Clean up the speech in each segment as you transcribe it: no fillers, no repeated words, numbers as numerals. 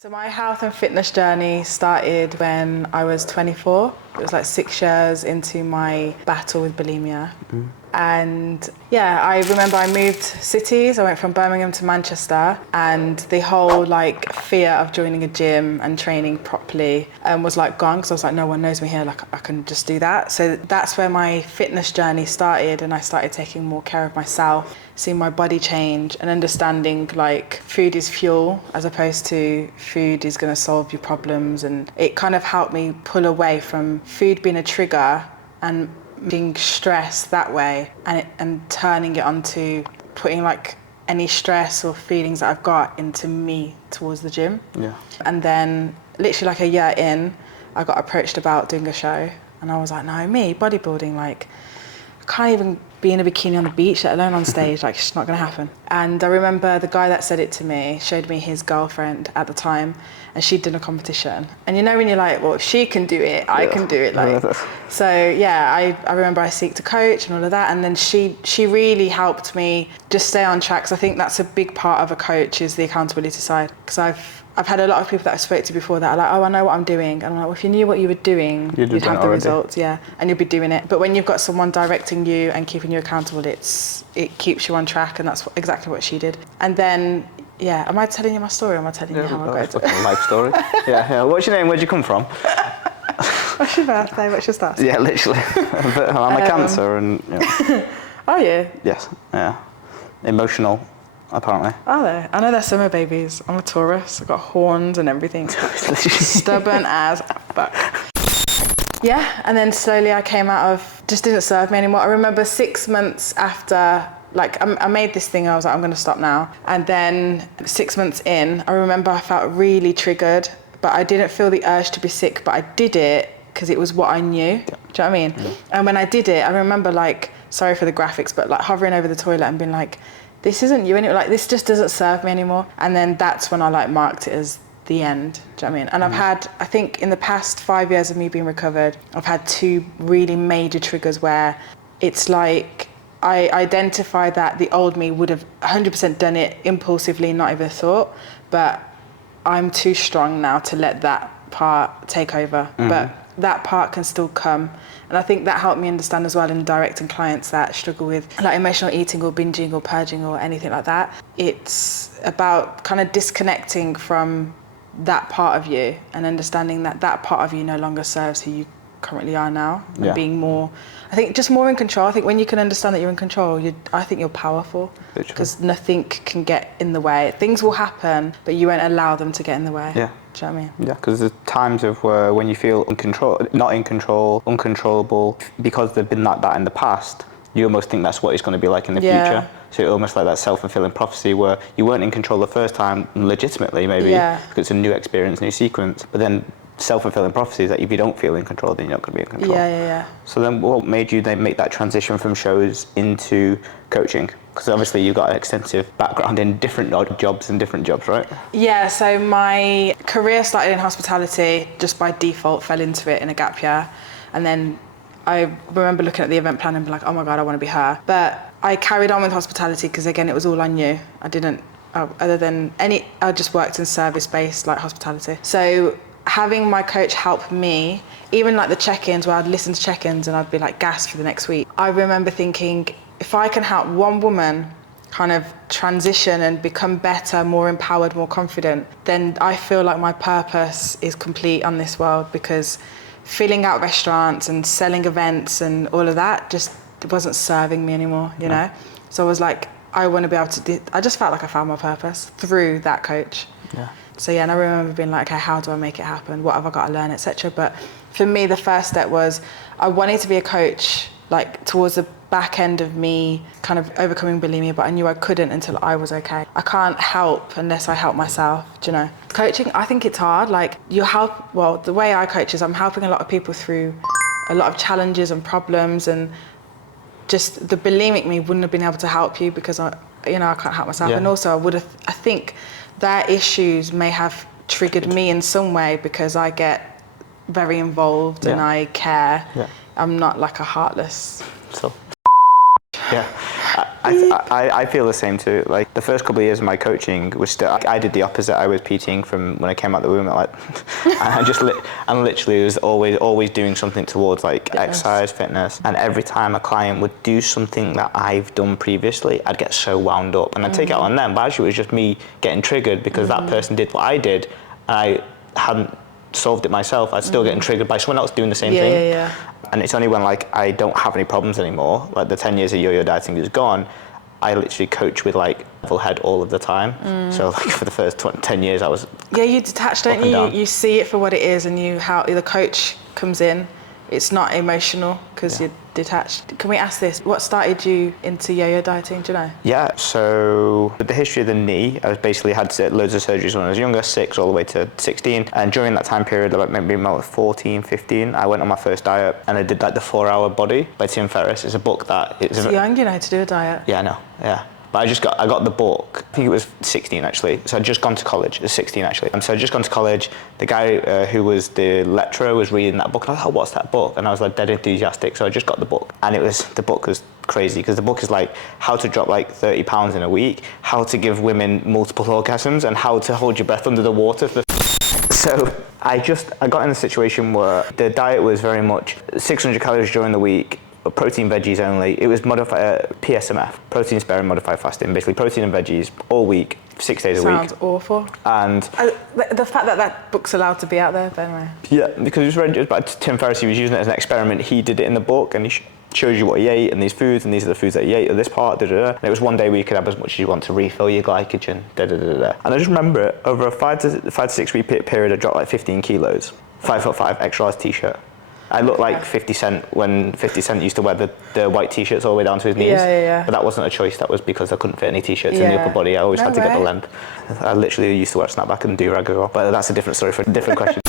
So my health and fitness journey started when I was 24. It was like 6 years into my battle with bulimia. And yeah, I remember I moved cities. I went from Birmingham to Manchester, and the whole like fear of joining a gym and training properly was like gone, because I was like, no one knows me here, like I can just do that. So that's where my fitness journey started, and I started taking more care of myself, seeing my body change and understanding like food is fuel as opposed to food is going to solve your problems. And it kind of helped me pull away from food being a trigger and being stressed that way, and turning it onto putting like any stress or feelings that I've got into me towards the gym. Yeah. And then literally like a year in, I got approached about doing a show, and I was like, no, me, bodybuilding, like I can't even be in a bikini on the beach, let alone on stage, like it's not gonna happen. And I remember the guy that said it to me showed me his girlfriend at the time, and she'd done a competition. And you know when you're like, well, if she can do it, I can do it. Like, so yeah, I remember I seeked a coach and all of that, and then she really helped me just stay on track. Because I think that's a big part of a coach, is the accountability side. Because I've had a lot of people that I spoke to before that are like, oh, I know what I'm doing. And I'm like, well, if you knew what you were doing, you'd have the results, yeah, and you'd be doing it. But when you've got someone directing you and keeping you accountable, it keeps you on track, and that's exactly what she did. And then, yeah, am I telling you my story, or am I telling you how I got into it? A life story. yeah. What's your name? Where'd you come from? What's your birthday? What's your start? Yeah, literally. I'm a Cancer, and Oh yeah. Yes. Yeah. Emotional, apparently. Are they? I know they're summer babies. I'm a Taurus. I've got horns and everything. Stubborn as fuck. Yeah, and then slowly I came out of, just didn't serve me anymore. I remember 6 months after, like I made this thing, I was like, I'm gonna stop now. And then 6 months in, I remember I felt really triggered, but I didn't feel the urge to be sick, but I did it because it was what I knew. Do you know what I mean? Yeah. And when I did it, I remember like, sorry for the graphics, but like hovering over the toilet and being like, this isn't you anymore, like this just doesn't serve me anymore. And then that's when I like marked it as the end. Do you know what I mean? And I've had, I think in the past 5 years of me being recovered, I've had 2 really major triggers where it's like I identify that the old me would have 100% done it impulsively, not even a thought, but I'm too strong now to let that part take over. But that part can still come. And I think that helped me understand as well in directing clients that struggle with like emotional eating or binging or purging or anything like that. It's about kind of disconnecting from that part of you and understanding that that part of you no longer serves who you currently are now, and being more, I think just more in control. I think when you can understand that you're in control, I think you're powerful, because nothing can get in the way. Things will happen, but you won't allow them to get in the way. Yeah. Do you know what I mean? Yeah, because there's times of where when you feel not in control, uncontrollable, because they've been like that in the past, you almost think that's what it's going to be like in the future. So it's almost like that self-fulfilling prophecy where you weren't in control the first time, legitimately maybe, because it's a new experience, new sequence, but then self-fulfilling prophecy is that if you don't feel in control, then you're not going to be in control. Yeah. So then what made you then make that transition from shows into coaching? Because obviously you've got an extensive background in different jobs, right? Yeah, so my career started in hospitality, just by default fell into it in a gap year. And then I remember looking at the event plan and being like, oh my God, I want to be her. But I carried on with hospitality because again, it was all I knew. I didn't, I just worked in service-based like hospitality. So having my coach help me, even like the check-ins where I'd listen to check-ins and I'd be like gassed for the next week. I remember thinking, if I can help one woman kind of transition and become better, more empowered, more confident, then I feel like my purpose is complete on this world, because filling out restaurants and selling events and all of that just wasn't serving me anymore, you know? So I was like, I want to be able to do, I just felt like I found my purpose through that coach. Yeah. So yeah, and I remember being like, okay, how do I make it happen? What have I got to learn, etc. But for me, the first step was I wanted to be a coach, like towards the back end of me kind of overcoming bulimia, but I knew I couldn't until I was okay. I can't help unless I help myself, do you know? Coaching, I think it's hard. Like the way I coach is I'm helping a lot of people through a lot of challenges and problems, and just the bulimic me wouldn't have been able to help you because I can't help myself. And also I think their issues may have triggered me in some way because I get very involved and I care. I'm not like a heartless. So, yeah. I feel the same too. Like the first couple of years of my coaching was still, I did the opposite. I was PTing from when I came out the womb, like, and literally was always doing something towards like exercise, fitness. And every time a client would do something that I've done previously, I'd get so wound up, and I'd take it out on them. But actually, it was just me getting triggered because that person did what I did, and I hadn't solved it myself. I'd still getting triggered by someone else doing the same thing. Yeah. And it's only when like I don't have any problems anymore, like the 10 years of yo-yo dieting is gone, I literally coach with like level head all of the time. So like for the first 10 years I was you detach, don't you? You see it for what it is, and how the coach comes in, it's not emotional because you're detached. Can we ask this? What started you into yo-yo dieting? Do you know? Yeah, so with the history of the knee, I basically had loads of surgeries when I was younger, 6 all the way to 16. And during that time period, like maybe about 14, 15, I went on my first diet and I did like the 4-Hour Body by Tim Ferriss. It's a book that it's young, you know, to do a diet. Yeah, I know, yeah. But I got the book, I think it was 16 actually, so I'd just gone to college, it was 16 actually. And so I'd just gone to college, the guy who was the lecturer was reading that book, and I was like, oh, what's that book? And I was like dead enthusiastic, so I just got the book. And the book was crazy, because the book is like how to drop like 30 pounds in a week, how to give women multiple orgasms, and how to hold your breath under the water for... So I got in a situation where the diet was very much 600 calories during the week, protein, veggies only. It was modified PSMF, protein sparing modified fasting, basically protein and veggies all week, 6 days a week. Sounds awful. And the fact that book's allowed to be out there, by the way. Yeah, because it was read by Tim Ferriss. He was using it as an experiment. He did it in the book, and he shows you what he ate and these foods, and these are the foods that he ate at this part. And it was one day where you could have as much as you want to refill your glycogen. And I just remember it, over a 5 to 6 week period, I dropped like 15 kilos. 5'5", extra large t-shirt. I looked like 50 Cent when 50 Cent used to wear the white t-shirts all the way down to his knees. Yeah. But that wasn't a choice, that was because I couldn't fit any t-shirts in the upper body. I always had to get the length. I literally used to wear a snapback and do-rag as well, but that's a different story for a different question.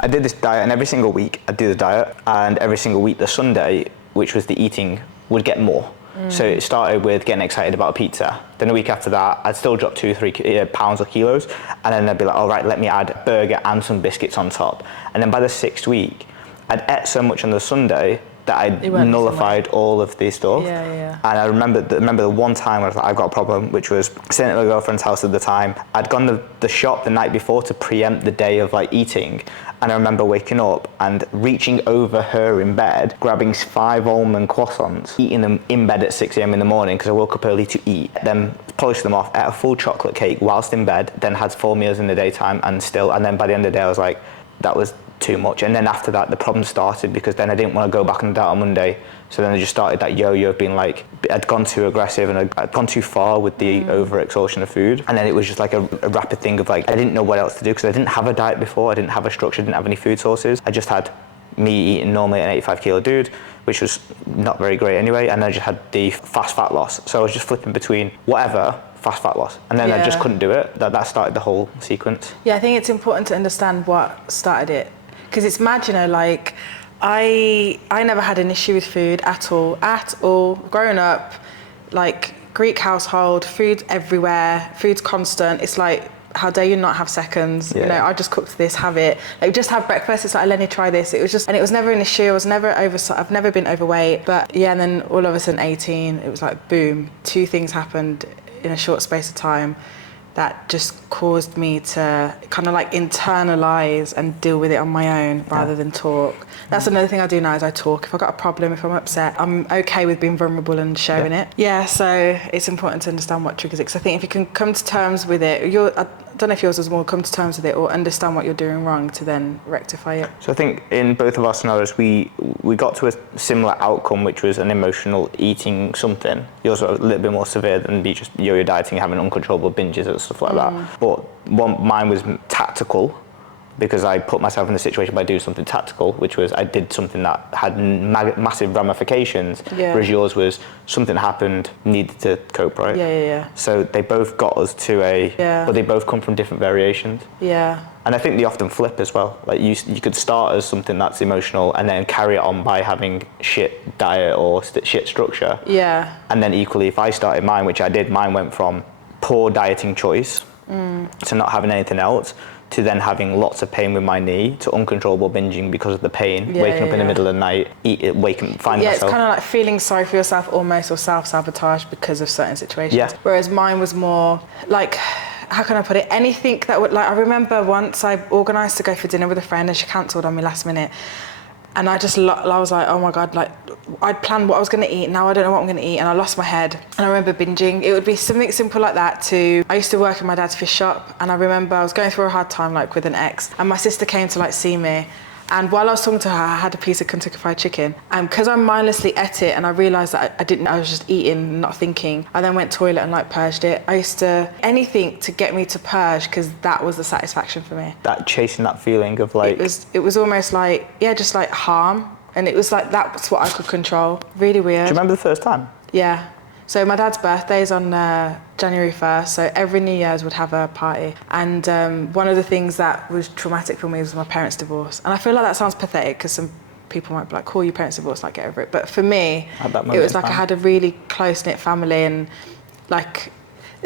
I did this diet, and every single week I'd do the diet, and every single week the Sunday, which was the eating, would get more. So it started with getting excited about a pizza. Then a week after that, I'd still drop 2-3 pounds or kilos, and then I'd be like, all right, let me add a burger and some biscuits on top. And then by the 6th week, I'd ate so much on the Sunday that I'd nullified all of this stuff. Yeah. And I remember the one time where I was like, I've got a problem, which was sitting at my girlfriend's house at the time. I'd gone to the shop the night before to preempt the day of like eating. And I remember waking up and reaching over her in bed, grabbing 5 almond croissants, eating them in bed at 6 a.m. in the morning because I woke up early to eat, then polished them off, ate a full chocolate cake whilst in bed, then had 4 meals in the daytime, and then by the end of the day I was like, that was too much. And then after that the problem started, because then I didn't want to go back on diet on Monday. So then I just started that yo-yo of being like, I'd gone too aggressive and I'd gone too far with the over-exhaustion of food. And then it was just like a rapid thing of like, I didn't know what else to do because I didn't have a diet before, I didn't have a structure, I didn't have any food sources. I just had me eating normally an 85 kilo dude, which was not very great anyway. And I just had the fast fat loss. So I was just flipping between whatever, fast fat loss. And then I just couldn't do it. That started the whole sequence. Yeah, I think it's important to understand what started it. Because it's mad, you know, like, I never had an issue with food at all. Growing up, like, Greek household, food everywhere, food's constant. It's like, how dare you not have seconds? You know, I just cooked this, have it. Like, just have breakfast. It's like, Eleni, try this. It was just, and it was never an issue. I've never been overweight. But yeah, and then all of a sudden, 18, it was like, boom, 2 things happened in a short space of time that just caused me to kind of like internalize and deal with it on my own rather than talk. That's another thing I do now, is I talk. If I've got a problem, if I'm upset, I'm okay with being vulnerable and sharing it. Yeah, so it's important to understand what triggers it, because I think if you can come to terms with it, I don't know if yours was more come to terms with it or understand what you're doing wrong to then rectify it. So I think in both of our scenarios, we got to a similar outcome, which was an emotional eating something. Yours was a little bit more severe than be just yo-yo dieting, having uncontrollable binges and stuff like that. But mine was tactical, because I put myself in the situation by doing something tactical, which was I did something that had massive ramifications, whereas yours was something happened, needed to cope, right? Yeah. So they both got us to but they both come from different variations. Yeah. And I think they often flip as well. Like you could start as something that's emotional and then carry it on by having shit diet or shit structure. Yeah. And then equally, if I started mine, which I did, mine went from poor dieting choice to not having anything else, to then having lots of pain with my knee to uncontrollable binging because of the pain, waking up in the middle of the night, finding myself. It's kind of like feeling sorry for yourself almost, or self-sabotage because of certain situations. Yeah. Whereas mine was more like, how can I put it? Anything that would, like, I remember once I organised to go for dinner with a friend and she cancelled on me last minute. And I was like, oh my God, like, I'd planned what I was going to eat. Now I don't know what I'm going to eat. And I lost my head. And I remember binging. It would be something simple like that I used to work in my dad's fish shop. And I remember I was going through a hard time, like, with an ex. And my sister came to, like, see me. And while I was talking to her, I had a piece of Kentucky Fried Chicken. And because I mindlessly ate it and I realised that I was just eating, not thinking, I then went toilet and, like, purged it. I used to, anything to get me to purge, because that was the satisfaction for me. That chasing that feeling of, like... It was almost like, just like harm. And it was like, that's what I could control. Really weird. Do you remember the first time? Yeah. So my dad's birthday is on January 1st, so every New Year's would have a party. And one of the things that was traumatic for me was my parents' divorce. And I feel like that sounds pathetic, because some people might be like, cool, your parents' divorce, like, get over it. But for me, it was like I had a really close-knit family, and, like,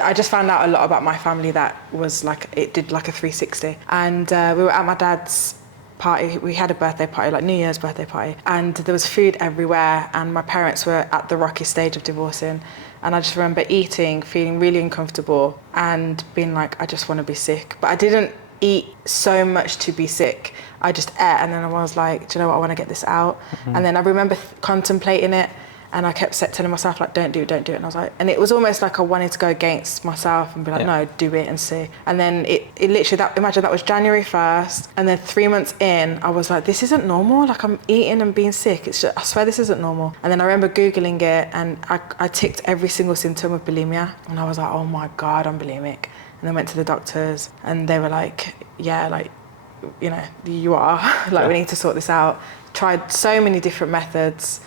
I just found out a lot about my family that was like, it did like a 360. And we were at my dad's party. We had a birthday party, like New Year's birthday party, and there was food everywhere, and my parents were at the rocky stage of divorcing. And I just remember eating, feeling really uncomfortable, and being like, I just want to be sick. But I didn't eat so much to be sick. I just ate, and then I was like, do you know what, I want to get this out. And then I remember contemplating it, and I kept telling myself, like, don't do it. And I was like, and it was almost like I wanted to go against myself and be like, no, do it and see. And then it literally, imagine that was January 1st. And then 3 months in, I was like, this isn't normal. Like, I'm eating and being sick. It's just, I swear this isn't normal. And then I remember Googling it, and I ticked every single symptom of bulimia. And I was like, oh my God, I'm bulimic. And I went to the doctors, and they were like, yeah, like, you know, you are. Like, we need to sort this out. Tried so many different methods.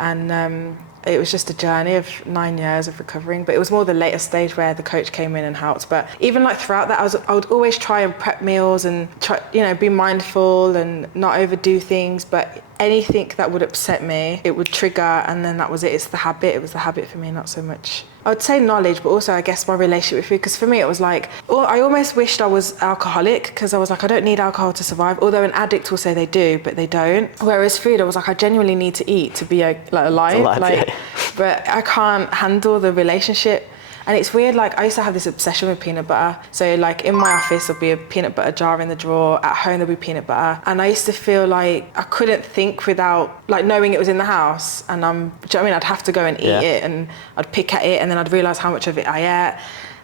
And it was just a journey of 9 years of recovering. But it was more the later stage where the coach came in and helped. But even like throughout that, I would always try and prep meals and try, you know, be mindful and not overdo things. But anything that would upset me, it would trigger, and then that was it. It's the habit. It was the habit for me, not so much, I would say, knowledge, but also I guess my relationship with food. Because for me, it was like, I almost wished I was alcoholic, because I was like, I don't need alcohol to survive. Although an addict will say they do, but they don't. Whereas food, I was like, I genuinely need to eat to be alive. Like, but I can't handle the relationship. And it's weird, like, I used to have this obsession with peanut butter. So, like, in my office, there'll be a peanut butter jar in the drawer. At home, there'll be peanut butter. And I used to feel like I couldn't think without, like, knowing it was in the house. And do you know what I mean? I'd have to go and eat it, and I'd pick at it, and then I'd realise how much of it I ate.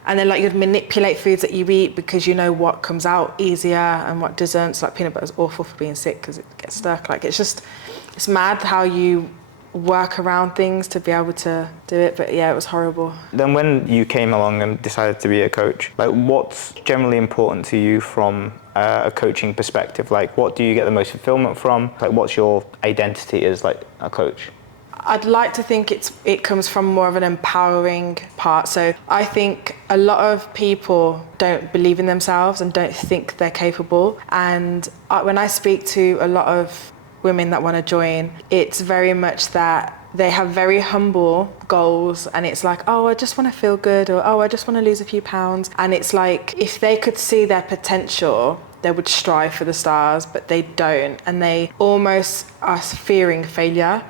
And then, like, you'd manipulate foods that you eat because you know what comes out easier and what doesn't. So, like, peanut butter's awful for being sick because it gets stuck. Like, it's mad how you work around things to be able to do it. But yeah, it was horrible. Then when you came along and decided to be a coach, like, what's generally important to you from a coaching perspective? Like, what do you get the most fulfillment from? Like, what's your identity as, like, a coach? I'd like to think it comes from more of an empowering part. So I think a lot of people don't believe in themselves and don't think they're capable. And when I speak to a lot of women that want to join, it's very much that they have very humble goals, and it's like, oh, I just want to feel good, or oh, I just want to lose a few pounds. And it's like, if they could see their potential, they would strive for the stars, but they don't, and they almost are fearing failure.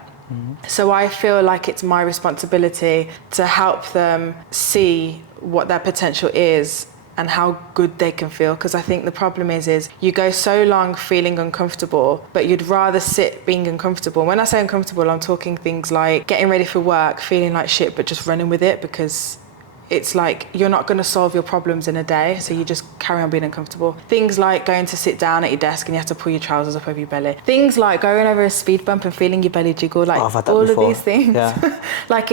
So I feel like it's my responsibility to help them see what their potential is and how good they can feel. Because I think the problem is you go so long feeling uncomfortable, but you'd rather sit being uncomfortable. When I say uncomfortable, I'm talking things like getting ready for work, feeling like shit, but just running with it, because it's like you're not going to solve your problems in a day, so you just carry on being uncomfortable. Things like going to sit down at your desk and you have to pull your trousers up over your belly. Things like going over a speed bump and feeling your belly jiggle, like all of these things. Yeah. Like,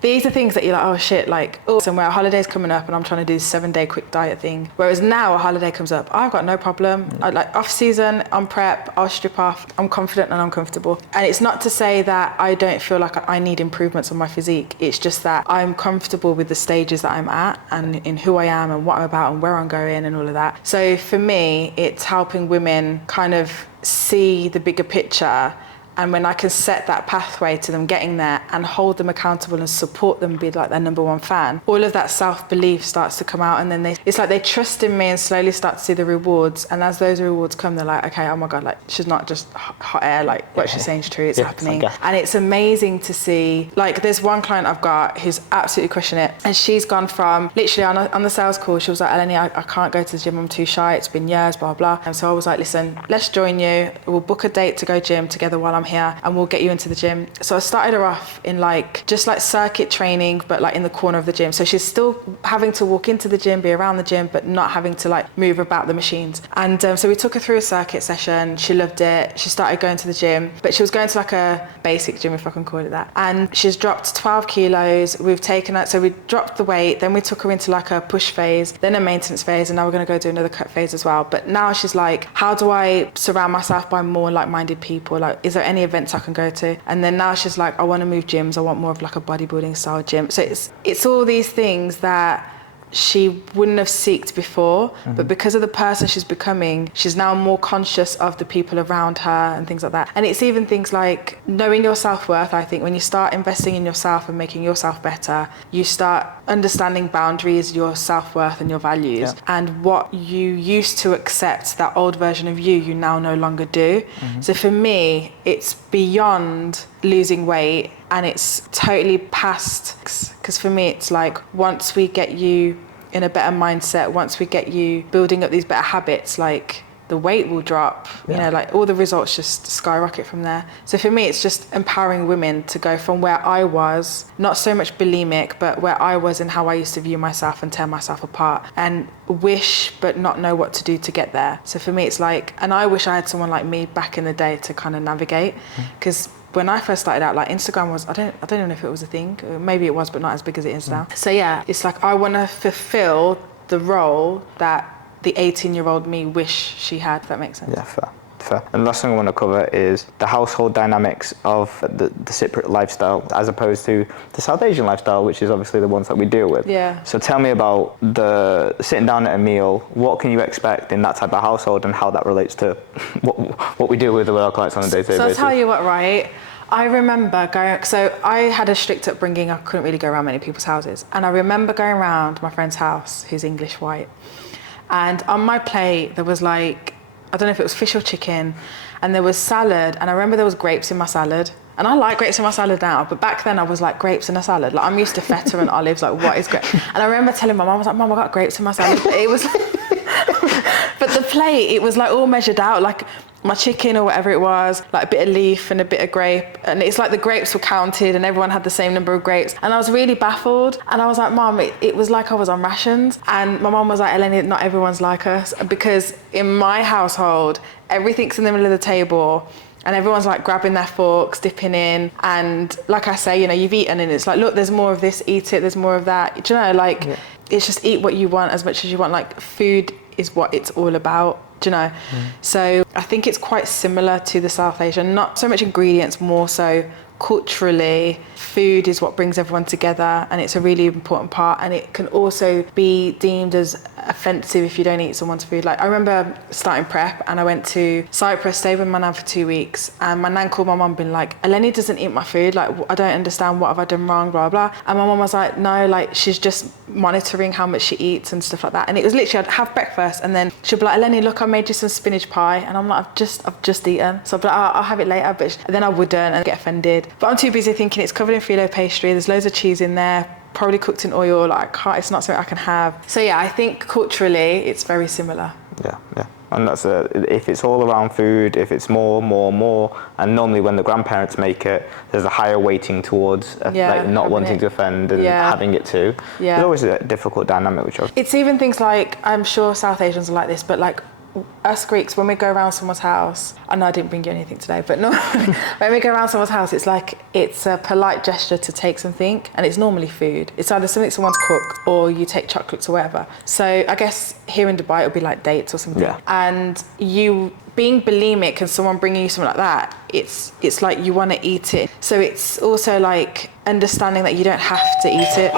these are things that you're like, oh shit, like, oh, somewhere a holiday's coming up and I'm trying to do 7-day quick diet thing. Whereas now a holiday comes up, I've got no problem. Like, off season, I'm prep, I'll strip off, I'm confident and I'm comfortable. And it's not to say that I don't feel like I need improvements on my physique. It's just that I'm comfortable with the stages that I'm at and in who I am and what I'm about and where I'm going and all of that. So for me, it's helping women kind of see the bigger picture and when I can set that pathway to them getting there and hold them accountable and support them, be like their number one fan, all of that self-belief starts to come out, and then it's like they trust in me and slowly start to see the rewards. And as those rewards come, they're like, okay, oh my God, like she's not just hot air, like what she's saying is true, it's happening. And it's amazing to see, like there's one client I've got who's absolutely crushing it, and she's gone from literally on the sales call, she was like, Eleni, I can't go to the gym, I'm too shy, it's been years, blah, blah. And so I was like, listen, let's join you, we'll book a date to go gym together while I'm here, and we'll get you into the gym. So I started her off in like just like circuit training, but like in the corner of the gym, so she's still having to walk into the gym, be around the gym, but not having to like move about the machines. And so we took her through a circuit session, she loved it, she started going to the gym, but she was going to like a basic gym, if I can call it that, and she's dropped 12 kilos. We've taken her, so we dropped the weight, then we took her into like a push phase, then a maintenance phase, and now we're going to go do another cut phase as well. But now she's like, how do I surround myself by more like-minded people? Like, is there any events I can go to? And then now she's like, I want to move gyms, I want more of like a bodybuilding style gym. So it's all these things that she wouldn't have seeked before, but because of the person she's becoming, she's now more conscious of the people around her and things like that. And it's even things like knowing your self-worth. I think when you start investing in yourself and making yourself better, you start understanding boundaries, your self-worth and your values, and what you used to accept, that old version of you now no longer do. So for me, it's beyond losing weight, and it's totally past, because for me it's like, once we get you in a better mindset, once we get you building up these better habits, like the weight will drop, you know, like all the results just skyrocket from there. So for me, it's just empowering women to go from where I was, not so much bulimic, but where I was and how I used to view myself and tear myself apart and wish but not know what to do to get there. So for me, it's like, and I wish I had someone like me back in the day to kind of navigate, because when I first started out, like Instagram was, I don't even know if it was a thing. Maybe it was, but not as big as it is now. So yeah, it's like I want to fulfill the role that the 18-year-old me wish she had, if that makes sense. Yeah, fair. And the last thing I want to cover is the household dynamics of the Cypriot lifestyle as opposed to the South Asian lifestyle, which is obviously the ones that we deal with. Yeah. So tell me about the sitting down at a meal. What can you expect in that type of household, and how that relates to what we deal with our clients on a day-to-day basis? So I'll tell you what, right? I remember so I had a strict upbringing. I couldn't really go around many people's houses. And I remember going around my friend's house, who's English white. And on my plate, there was like, I don't know if it was fish or chicken, and there was salad. And I remember there was grapes in my salad. And I like grapes in my salad now, but back then I was like, grapes in a salad? Like, I'm used to feta and olives, like what is grape? And I remember telling my mum, I was like, Mum, I got grapes in my salad. But it was, but the plate, it was like all measured out, like my chicken or whatever it was, like a bit of leaf and a bit of grape. And it's like the grapes were counted and everyone had the same number of grapes. And I was really baffled. And I was like, Mum, it was like I was on rations. And my mum was like, Eleni, not everyone's like us. Because in my household, everything's in the middle of the table and everyone's like grabbing their forks, dipping in. And like I say, you know, you've eaten and it's like, look, there's more of this, eat it, there's more of that. Do you know, like, it's just eat what you want as much as you want. Like, food is what it's all about. Do you know? So I think it's quite similar to the South Asian, not so much ingredients, more so culturally, food is what brings everyone together, and it's a really important part. And it can also be deemed as offensive if you don't eat someone's food. Like, I remember starting prep and I went to Cypress, stayed with my nan for 2 weeks, and my nan called my mum being like, Eleni doesn't eat my food, like I don't understand, what have I done wrong, blah blah. And my mum was like, no, like she's just monitoring how much she eats and stuff like that. And it was literally, I'd have breakfast and then she'd be like, Eleni, look, I made you some spinach pie. And I'm like, I've just eaten. So I'd be like, I'll have it later. But then I wouldn't and get offended. But I'm too busy thinking it's covered in phyllo pastry, there's loads of cheese in there, probably cooked in oil, like it's not something I can have. So yeah, I think culturally it's very similar. Yeah. And that's if it's all around food, if it's more, and normally when the grandparents make it, there's a higher weighting towards like not wanting to offend and having it too. Yeah. There's always a difficult dynamic, it's even things like, I'm sure South Asians are like this, but like us Greeks, when we go around someone's house, I know I didn't bring you anything today, but no, when we go around someone's house, it's like, it's a polite gesture to take something, and it's normally food. It's either something someone's cooked or you take chocolates or whatever. So I guess here in Dubai, it'll be like dates or something. Yeah. And you being bulimic and someone bringing you something like that, it's like you want to eat it. So it's also like understanding that you don't have to eat it.